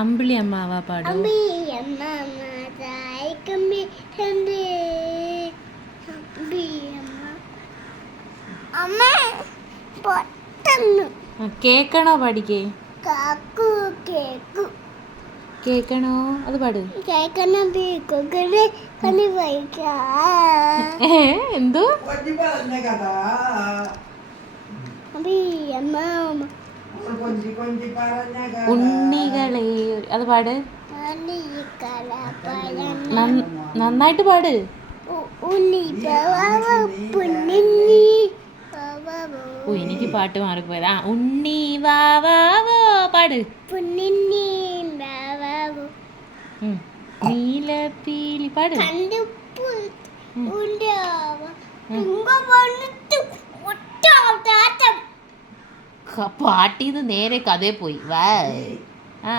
അമ്പിളി അമ്മാവാ പാടും. കേക്കണോ പാടിക്കേ? കേക്കണോ അത് പാട്. എന്തോ ഉണ്ണികളെ അത് പാട്. നന്നായിട്ട് പാട്. ഓ എനിക്ക് പാട്ട് മാറിപ്പോയതാ. ഉണ്ണി വാവാവോ പാട്. നീലപ്പീലി പാട്. പാട്ടീന്ന് നേരെ കഥയെ പോയി. വാ ആ